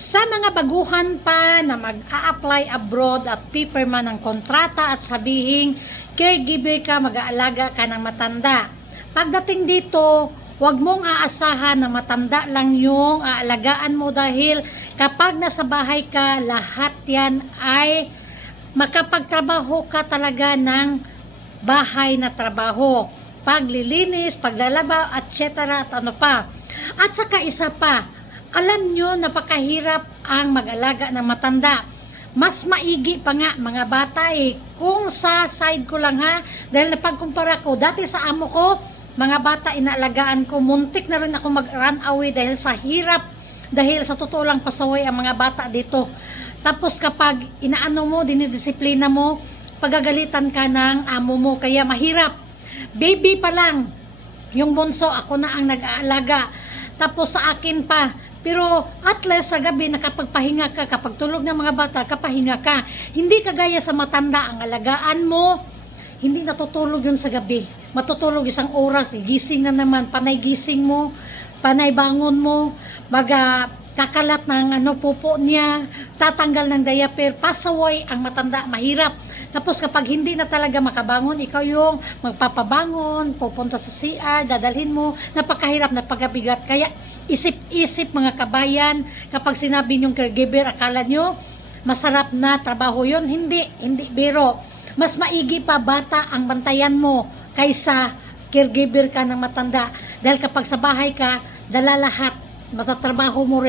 Sa mga baguhan pa na mag-a-apply abroad at paperman ng kontrata at sabihin, caregiver ka, mag-aalaga ka ng matanda. Pagdating dito, huwag mong aasahan na matanda lang yung aalagaan mo dahil kapag nasa bahay ka, lahat yan ay makapagtrabaho ka talaga ng bahay na trabaho. Paglilinis, paglalaba, etc. at ano pa. At saka isa pa, alam nyo, napakahirap ang mag-alaga ng matanda. Mas maigi pa nga mga bata eh. Kung sa side ko lang ha, dahil napagkumpara ko, dati sa amo ko, mga bata inaalagaan ko, muntik na rin ako mag-run away dahil sa hirap, dahil sa totoo lang pasaway ang mga bata dito. Tapos kapag inaano mo, dinidisiplina mo, pagagalitan ka ng amo mo, kaya mahirap. Baby pa lang, yung bunso, ako na ang nag-aalaga. Tapos sa akin pa, pero at least sa gabi nakapagpahinga ka, kapag tulog ng mga bata, kapahinga ka. Hindi kagaya sa matanda, ang alagaan mo, hindi natutulog yun sa gabi. Matutulog isang oras, gising na naman, panay gising mo, panay bangon mo, baga kakalat ng ano pupo niya, tatanggal ng diaper, pasaway ang matanda, mahirap. Tapos kapag hindi na talaga makabangon, ikaw yung magpapabangon, pupunta sa CR, dadalhin mo, napakahirap, napakabigat. Kaya isip-isip mga kabayan, kapag sinabi niyong caregiver, akala nyo, masarap na trabaho yon Hindi, hindi biro. Mas maigi pa bata ang bantayan mo kaysa caregiver ka ng matanda. Dahil kapag sa bahay ka, dala lahat, matatrabaho mo rin.